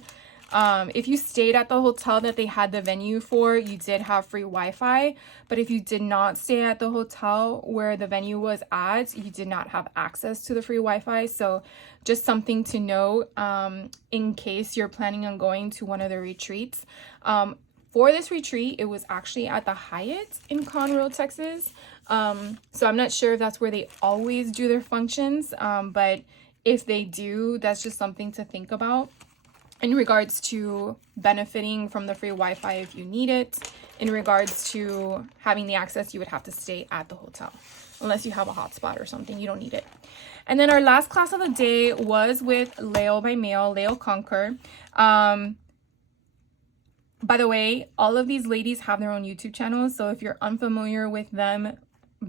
If you stayed at the hotel that they had the venue for, you did have free Wi-Fi. But if you did not stay at the hotel where the venue was at, you did not have access to the free Wi-Fi. So just something to know in case you're planning on going to one of the retreats. For this retreat, it was actually at the Hyatt in Conroe, Texas. So I'm not sure if that's where they always do their functions. But if they do, that's just something to think about. in regards to benefiting from the free Wi-Fi if you need it. In regards to having the access, you would have to stay at the hotel. Unless you have a hotspot or something, you don't need it. And then our last class of the day was with Layle by Mail, Layle Koncar. By the way, all of these ladies have their own YouTube channels. So if you're unfamiliar with them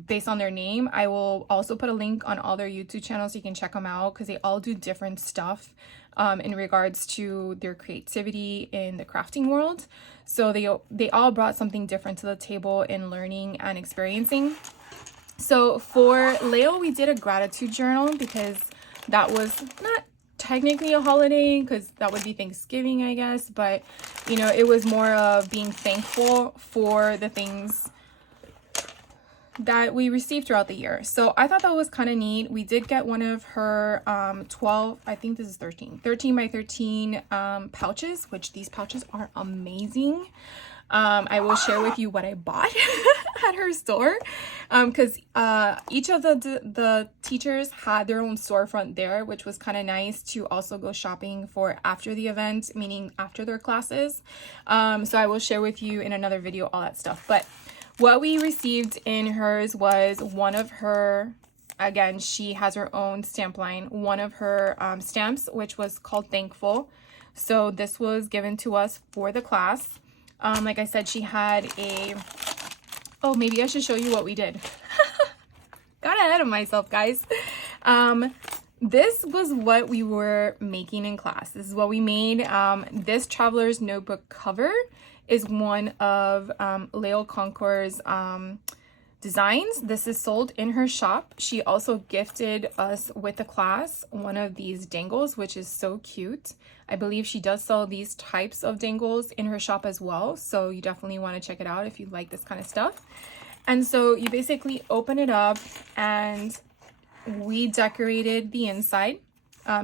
based on their name, I will also put a link on all their YouTube channels so you can check them out, because they all do different stuff in regards to their creativity in the crafting world. So they all brought something different to the table in learning and experiencing. So for Layle, we did a gratitude journal because that was not technically a holiday, because that would be Thanksgiving, I guess, but you know, it was more of being thankful for the things that we received throughout the year. So I thought that was kind of neat. We did get one of her 12, I think this is 13 by 13 pouches, which these pouches are amazing. I will share with you what I bought at her store, because each of the teachers had their own storefront there, which was kind of nice to also go shopping for after the event, meaning after their classes. So I will share with you in another video all that stuff. But what we received in hers was one of her, again, she has her own stamp line, one of her stamps, which was called Thankful. So this was given to us for the class. Like I said, she had a, oh, maybe I should show you what we did. Got ahead of myself, guys. This was what we were making in class. This is what we made. This traveler's notebook cover is one of Layle Koncar's designs. This is sold in her shop. She also gifted us with the class one of these dangles, which is so cute. I believe she does sell these types of dangles in her shop as well, so you definitely want to check it out if you like this kind of stuff. And so you basically open it up and we decorated the inside.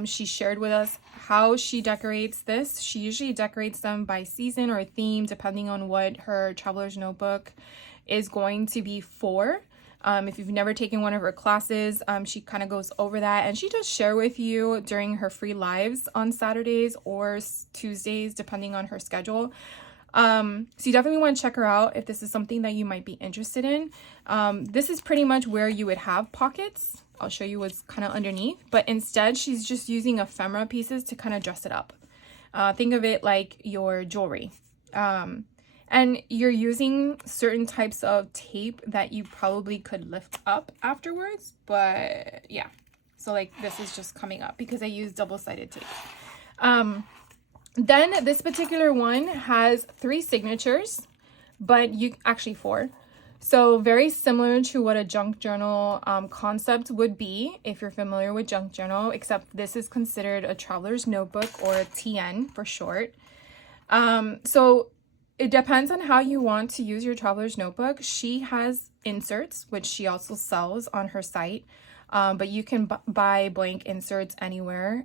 She shared with us how she decorates this. She usually decorates them by season or theme, depending on what her traveler's notebook is going to be for. If you've never taken one of her classes, she kind of goes over that, and she does share with you during her free lives on Saturdays or Tuesdays, depending on her schedule. So you definitely want to check her out if this is something that you might be interested in. This is pretty much where you would have pockets. I'll show you what's kind of underneath, but instead she's just using ephemera pieces to kind of dress it up. Think of it like your jewelry. And you're using certain types of tape that you probably could lift up afterwards, but yeah. So like this is just coming up because I use double-sided tape. Then this particular one has 3 signatures, but you actually 4. So very similar to what a junk journal concept would be if you're familiar with junk journal, except this is considered a traveler's notebook, or a TN for short. So it depends on how you want to use your traveler's notebook. She has inserts, which she also sells on her site, but you can buy blank inserts anywhere.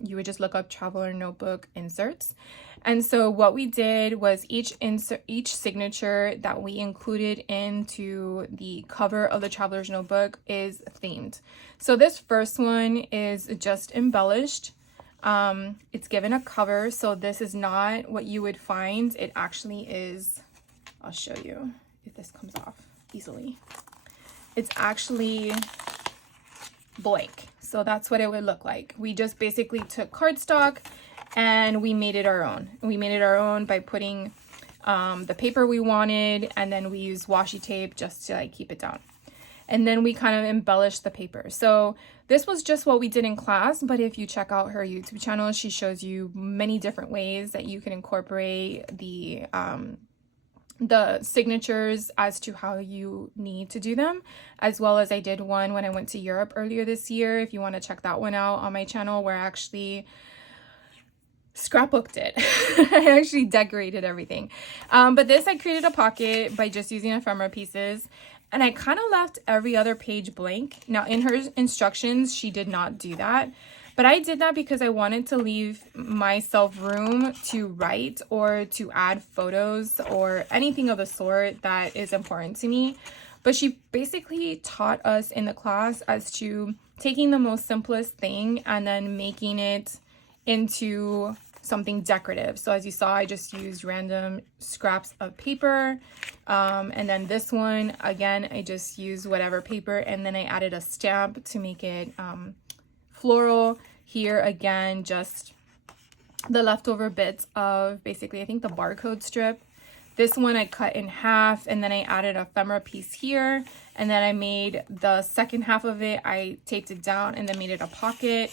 You would just look up traveler notebook inserts. And so what we did was each signature that we included into the cover of the traveler's notebook is themed. So this first one is just embellished. It's given a cover, so this is not what you would find. It actually is, I'll show you if this comes off easily. It's actually blank, so that's what it would look like. We just basically took cardstock and we made it our own. We made it our own by putting the paper we wanted, and then we used washi tape just to like keep it down. And then we kind of embellished the paper. So this was just what we did in class, but if you check out her YouTube channel, she shows you many different ways that you can incorporate the signatures as to how you need to do them, as well as I did one when I went to Europe earlier this year. If you want to check that one out on my channel, where I actually scrapbooked it. I actually decorated everything. But this, I created a pocket by just using ephemera pieces. And I kind of left every other page blank. Now, in her instructions, she did not do that. But I did that because I wanted to leave myself room to write or to add photos or anything of the sort that is important to me. But she basically taught us in the class as to taking the most simplest thing and then making it into something decorative. So as you saw, I just used random scraps of paper. And then this one, again, I just used whatever paper, and then I added a stamp to make it floral. Here again, just the leftover bits of basically, I think, the barcode strip. This one I cut in half, and then I added a ephemera piece here, and then I made the second half of it, I taped it down and then made it a pocket.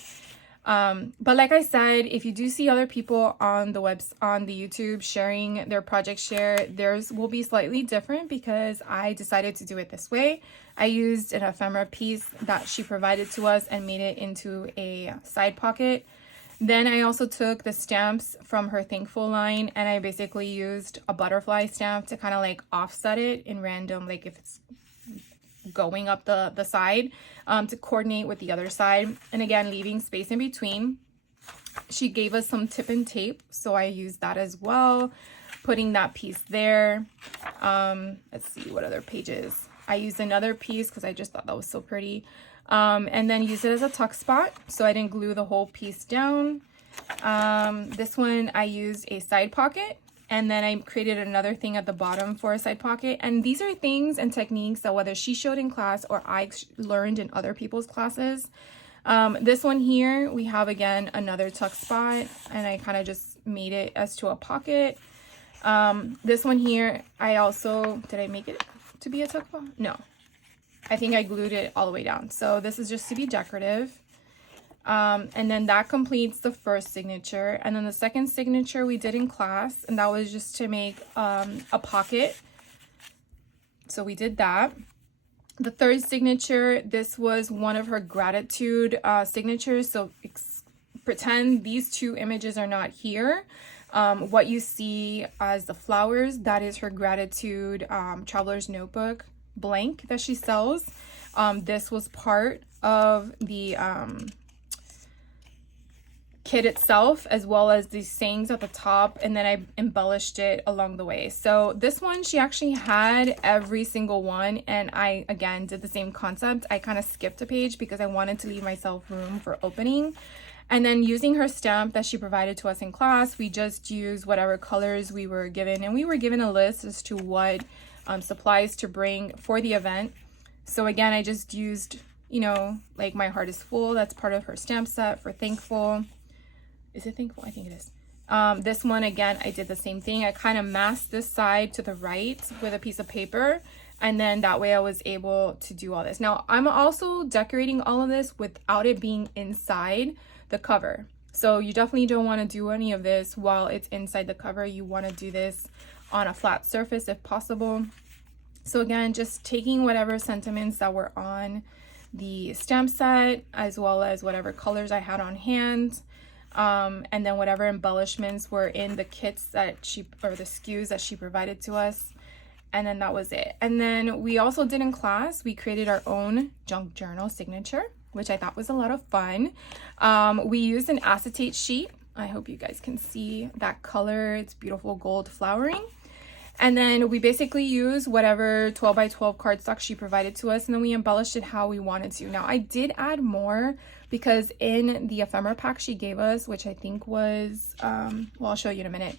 But like I said, if you do see other people on the YouTube sharing their project share, theirs will be slightly different because I decided to do it this way. I used an ephemera piece that she provided to us and made it into a side pocket. Then I also took the stamps from her Thankful line, and I basically used a butterfly stamp to kind of like offset it in random, like if it's going up the side, to coordinate with the other side. And again, leaving space in between. She gave us some tip and tape, so I used that as well, putting that piece there. Let's see what other pages. I used another piece because I just thought that was so pretty. And then use it as a tuck spot, so I didn't glue the whole piece down. This one I used a side pocket, and then I created another thing at the bottom for a side pocket. And these are things and techniques that whether she showed in class or I learned in other people's classes. This one here, we have again another tuck spot, and I kind of just made it as to a pocket. This one here, I also, did I make it to be a tuck spot? No. I think I glued it all the way down. So this is just to be decorative. And then that completes the first signature. And then the second signature we did in class, and that was just to make a pocket. So we did that. The third signature, this was one of her gratitude signatures. So pretend these two images are not here. What you see as the flowers, that is her gratitude traveler's notebook blank that she sells. This was part of the kit itself, as well as these sayings at the top, and then I embellished it along the way. So this one, she actually had every single one, and I again did the same concept. I kind of skipped a page because I wanted to leave myself room for opening. And then using her stamp that she provided to us in class, we just used whatever colors we were given, and we were given a list as to what supplies to bring for the event. So again, I just used, you know, like My Heart is Full. That's part of her stamp set for Thankful. Is it Thankful? I think it is. This one, again, I did the same thing. I kind of masked this side to the right with a piece of paper, and then that way I was able to do all this. Now, I'm also decorating all of this without it being inside the cover. So you definitely don't want to do any of this while it's inside the cover. You want to do this on a flat surface if possible. So again, just taking whatever sentiments that were on the stamp set, as well as whatever colors I had on hand, and then whatever embellishments were in the kits that she, or the SKUs that she provided to us, and then that was it. And then we also did in class, we created our own junk journal signature, which I thought was a lot of fun. We used an acetate sheet. I hope you guys can see that color. It's beautiful gold flowering. And then we basically used whatever 12 by 12 cardstock she provided to us, and then we embellished it how we wanted to. Now, I did add more because in the ephemera pack she gave us, which I think was, well, I'll show you in a minute.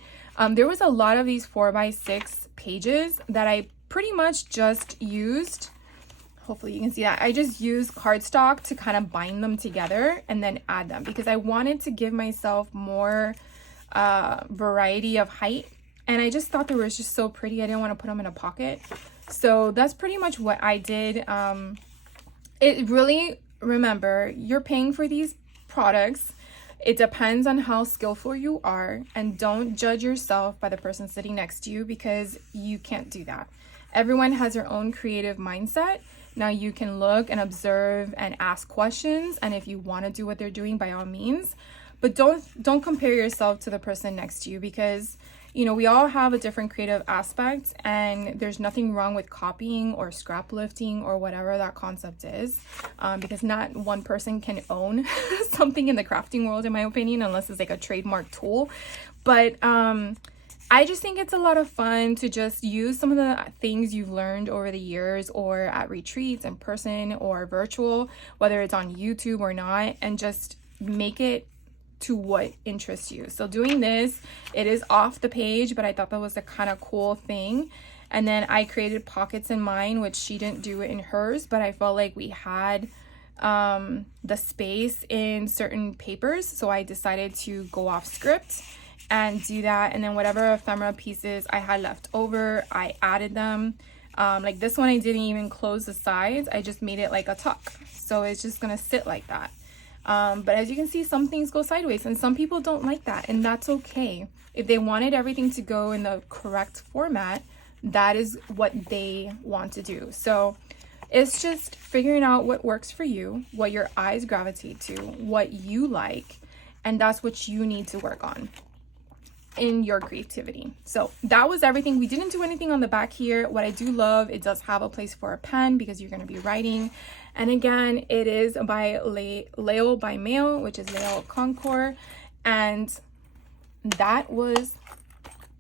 There was a lot of these 4 by 6 pages that I pretty much just used. Hopefully you can see that. I just used cardstock to kind of bind them together and then add them because I wanted to give myself more variety of height. And I just thought they were just so pretty. I didn't want to put them in a pocket. So that's pretty much what I did. It really, remember, you're paying for these products. It depends on how skillful you are. And don't judge yourself by the person sitting next to you because you can't do that. Everyone has their own creative mindset. Now you can look and observe and ask questions. And if you want to do what they're doing, by all means. But don't compare yourself to the person next to you because, you know, we all have a different creative aspect, and there's nothing wrong with copying or scrap lifting or whatever that concept is, because not one person can own something in the crafting world, in my opinion, unless it's like a trademark tool. But I just think it's a lot of fun to just use some of the things you've learned over the years or at retreats in person or virtual, whether it's on YouTube or not, and just make it to what interests you. So doing this, it is off the page, but I thought that was a kind of cool thing. And then I created pockets in mine, which she didn't do it in hers, but I felt like we had the space in certain papers, so I decided to go off script and do that. And then whatever ephemera pieces I had left over, I added them. Like this one, I didn't even close the sides, I just made it like a tuck, so it's just gonna sit like that. But as you can see, some things go sideways and some people don't like that, and that's okay. If they wanted everything to go in the correct format, that is what they want to do. So it's just figuring out what works for you, what your eyes gravitate to, what you like, and that's what you need to work on in your creativity. So that was everything. We didn't do anything on the back here. What I do love, it does have a place for a pen because you're going to be writing. And again, it is by Layle by Mail, which is Layle Koncar. And that was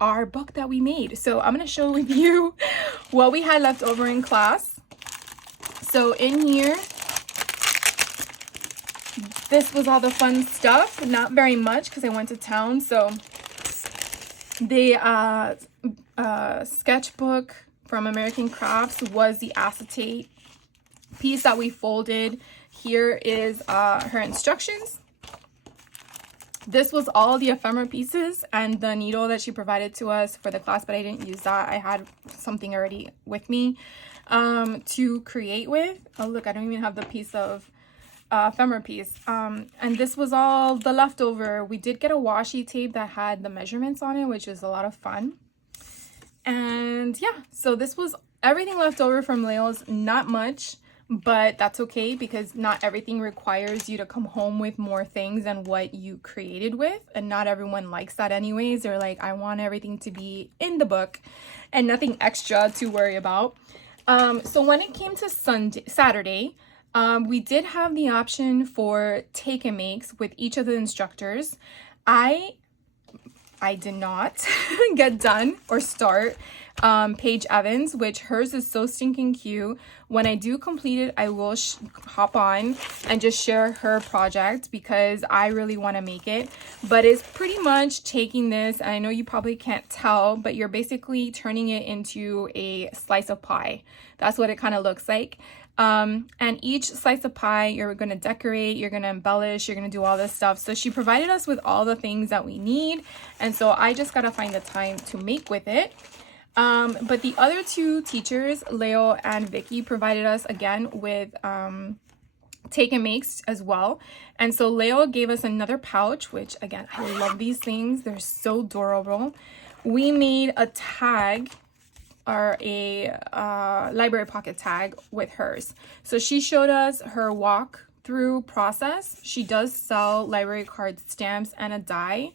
our book that we made. So I'm going to show you what we had left over in class. So in here, this was all the fun stuff. Not very much because I went to town. So the sketchbook from American Crafts was the acetate piece that we folded. Here is her instructions. This was all the ephemera pieces and the needle that she provided to us for the class, but I didn't use that. I had something already with me to create with. Oh look, I don't even have the piece of ephemera piece. And this was all the leftover. We did get a washi tape that had the measurements on it, which is a lot of fun. And yeah, so this was everything left over from Layle's. Not much, but that's okay because not everything requires you to come home with more things than what you created with, and not everyone likes that anyways. They're like, I want everything to be in the book and nothing extra to worry about. So when it came to Saturday, we did have the option for take and makes with each of the instructors. I did not get done or start Paige Evans, which hers is so stinking cute. When I do complete it, I will hop on and just share her project because I really want to make it. But it's pretty much taking this, and I know you probably can't tell, but you're basically turning it into a slice of pie. That's what it kind of looks like. And each slice of pie, you're going to decorate, you're going to embellish, you're going to do all this stuff. So she provided us with all the things that we need. And so I just got to find the time to make with it. But the other two teachers, Layle and Vicki, provided us again with take and makes as well. And so Layle gave us another pouch, which again, I love these things. They're so adorable. We made a tag, or a library pocket tag with hers. So she showed us her walk-through process. She does sell library card stamps and a die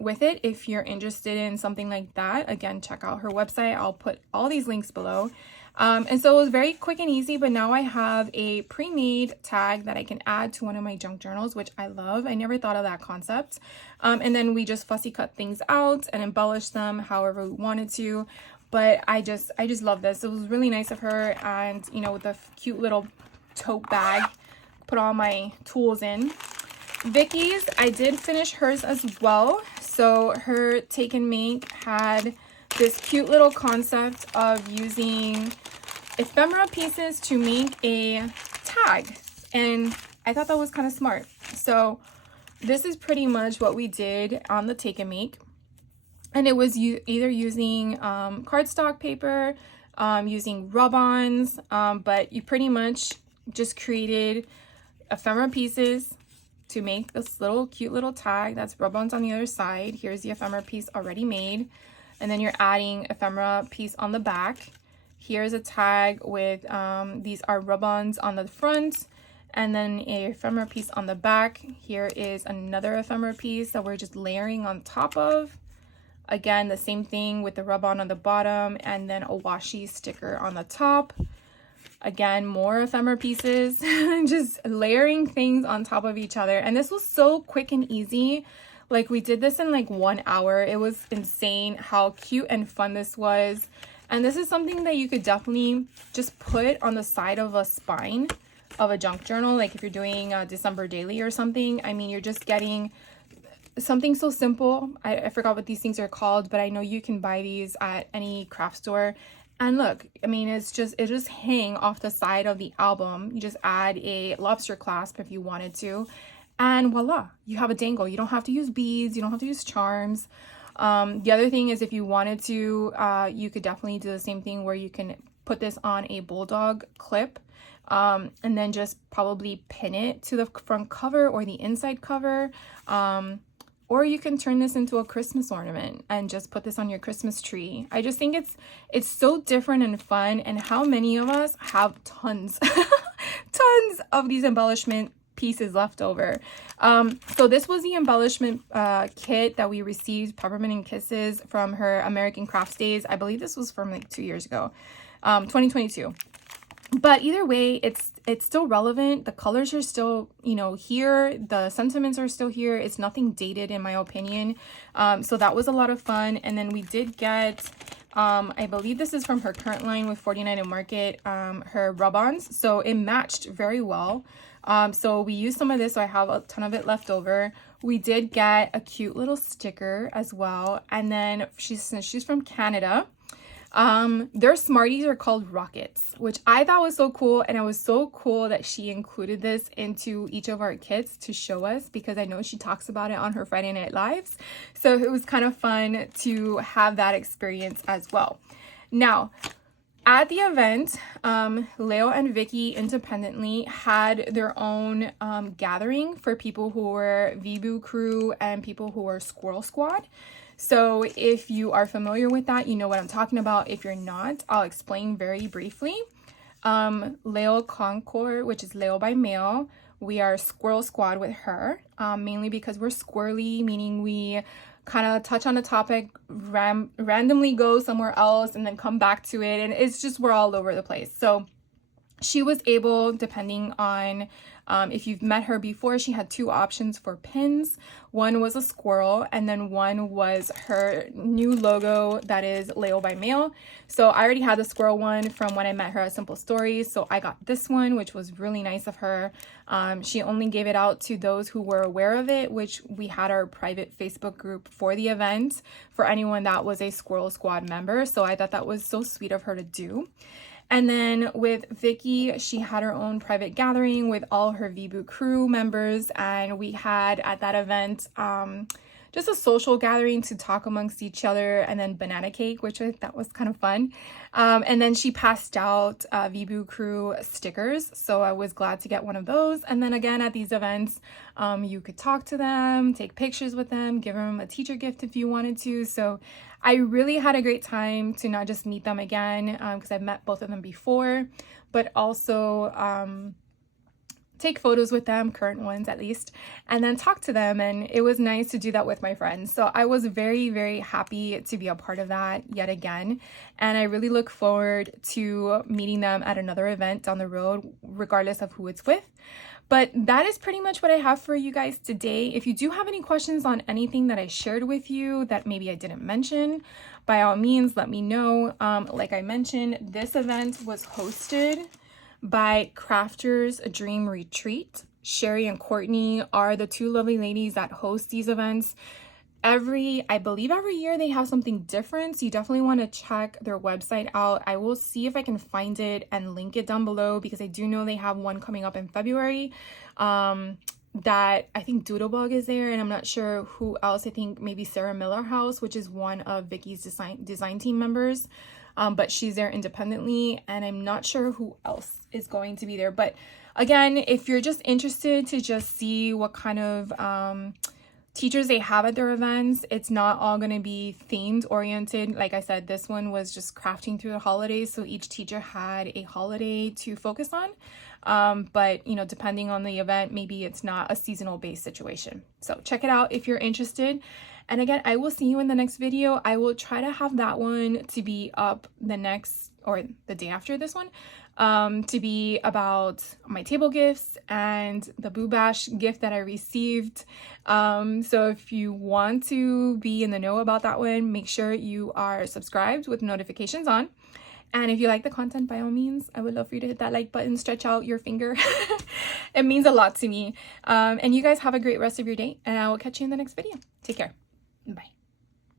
with it. If you're interested in something like that, again, check out her website. I'll put all these links below. And so it was very quick and easy, but now I have a pre-made tag that I can add to one of my junk journals, which I love. I never thought of that concept. And then we just fussy cut things out and embellish them however we wanted to. But I just love this. It was really nice of her, and you know, with the cute little tote bag, put all my tools in. Vicki's, I did finish hers as well. So her take and make had this cute little concept of using ephemera pieces to make a tag, and I thought that was kind of smart. So this is pretty much what we did on the take and make. And it was either using cardstock paper, using rub-ons, but you pretty much just created ephemera pieces to make this little cute little tag. That's rub-ons on the other side. Here's the ephemera piece already made. And then you're adding ephemera piece on the back. Here's a tag with, these are rub-ons on the front, and then a ephemera piece on the back. Here is another ephemera piece that we're just layering on top of. Again, the same thing with the rub-on on the bottom, and then a washi sticker on the top. Again, more ephemera pieces, just layering things on top of each other. And this was so quick and easy. Like, we did this in like 1 hour. It was insane how cute and fun this was. And this is something that you could definitely just put on the side of a spine. of a junk journal. Like if you're doing a December daily or something, I mean, you're just getting something so simple. I forgot what these things are called, but I know you can buy these at any craft store. And look, I mean, it just hang off the side of the album. You just add a lobster clasp if you wanted to, and voila, you have a dangle. You don't have to use beads, you don't have to use charms. The other thing is, if you wanted to, you could definitely do the same thing where you can put this on a bulldog clip, and then just probably pin it to the front cover or the inside cover. Or you can turn this into a Christmas ornament and just put this on your Christmas tree. I just think it's so different and fun. And how many of us have tons, tons of these embellishment pieces left over. So this was the embellishment kit that we received, Peppermint and Kisses, from her American Crafts Days. I believe this was from like 2 years ago, 2022. But either way, it's still relevant. The colors are still, you know, here. The sentiments are still here. It's nothing dated in my opinion. So that was a lot of fun. And then we did get, I believe this is from her current line with 49 and Market, her rub-ons. So it matched very well. So we used some of this, so I have a ton of it left over. We did get a cute little sticker as well. And then she's from Canada. Their Smarties are called Rockets, which I thought was so cool. And it was so cool that she included this into each of our kits to show us, because I know she talks about it on her Friday Night Lives. So it was kind of fun to have that experience as well. Now, at the event, Layle and Vicki independently had their own gathering for people who were VBoo crew and people who were Squirrel Squad. So if you are familiar with that, you know what I'm talking about. If you're not, I'll explain very briefly. Layle Koncar, which is Layle by mail, we are Squirrel Squad with her, mainly because we're squirrely, meaning we kind of touch on a topic, randomly go somewhere else, and then come back to it. And it's just, we're all over the place. So she was able, depending on if you've met her before, she had 2 options for pins. One was a squirrel, and then one was her new logo that is Layle by mail. So I already had the squirrel one from when I met her at Simple Stories. So I got this one, which was really nice of her. She only gave it out to those who were aware of it, which we had our private Facebook group for the event for anyone that was a Squirrel Squad member. So I thought that was so sweet of her to do. And then with Vicki, she had her own private gathering with all her VBoo crew members, and we had at that event just a social gathering to talk amongst each other, and then banana cake, which I thought was kind of fun. And then she passed out VBoo crew stickers, so I was glad to get one of those. And then again, at these events, you could talk to them, take pictures with them, give them a teacher gift if you wanted to. So I really had a great time to not just meet them again, because I've met both of them before, but also take photos with them, current ones at least, and then talk to them. And it was nice to do that with my friends. So I was very, very happy to be a part of that yet again. And I really look forward to meeting them at another event down the road, regardless of who it's with. But that is pretty much what I have for you guys today. If you do have any questions on anything that I shared with you that maybe I didn't mention, by all means, let me know. Like I mentioned, this event was hosted by Crafters Dream Retreat. Sherry and Courtney are the 2 lovely ladies that host these events. I believe every year they have something different, so you definitely want to check their website out. I will see if I can find it and link it down below, because I do know they have one coming up in February that I think Doodlebug is there, and I'm not sure who else. I think maybe Sarah Miller House, which is one of Vicki's design team members, but she's there independently, and I'm not sure who else is going to be there. But again, if you're just interested to just see what kind of teachers they have at their events, it's not all going to be themed oriented. Like I said, this one was just crafting through the holidays, so each teacher had a holiday to focus on. But you know, depending on the event, maybe it's not a seasonal based situation. So check it out if you're interested. And again, I will see you in the next video. I will try to have that one to be up the next, or the day after this one, to be about my table gifts and the Boo Bash gift that I received. So if you want to be in the know about that one, make sure you are subscribed with notifications on. And if you like the content, by all means, I would love for you to hit that like button, stretch out your finger. It means a lot to me. And you guys have a great rest of your day, and I will catch you in the next video. Take care. Bye.